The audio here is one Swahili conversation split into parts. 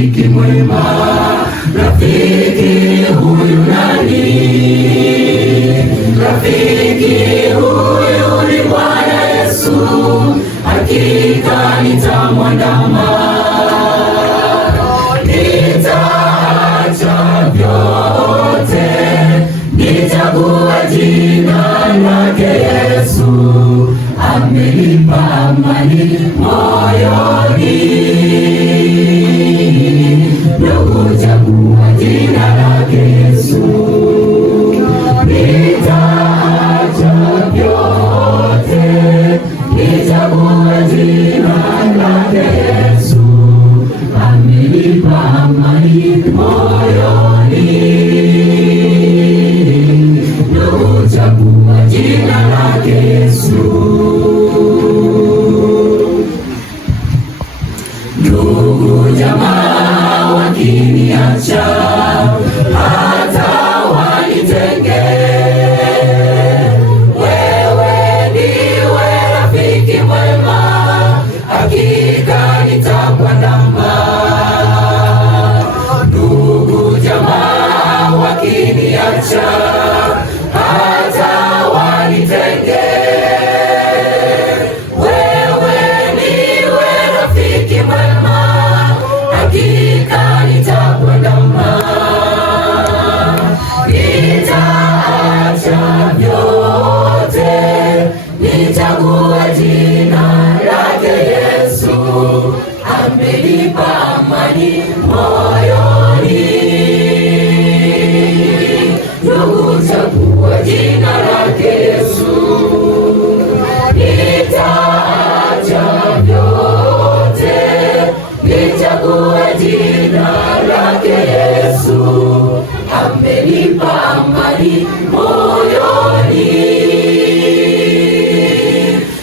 rafiki mwema, rafiki huyu nani? Rafiki huyu ni Bwana Yesu, hakika nitamwandama. Nitaacha vyote, nitachagua jina lake Yesu, amenipa amani moyoni. Ndugu, chagua jina lake Yesu. Nitaacha vyote, nitachagua jina lake Yesu, amenipa amani moyoni. Ndugu, chagua jina lake Yesu. Ndugu jamaa wakiniacha, hata wanitenge, wewe ndiwe rafiki mwema, hakika nitakuandama. Ndugu jamaa wakiniacha, hata wanitenge, hakika nitakuandama. Nitaacha vyote, nitachagua jina lake Yesu, amenipa amani moyoni. Ndugu, chagua jina lake Yesu. Nitaacha vyote, nichagua jina lake Yesu, amenipa amani moyoni.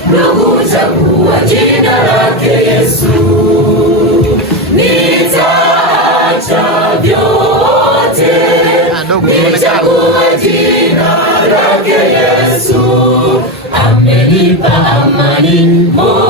Ndugu, chagua jina lake Yesu. Nitaacha vyote, nichagua jina lake Yesu, amenipa amani moyoni.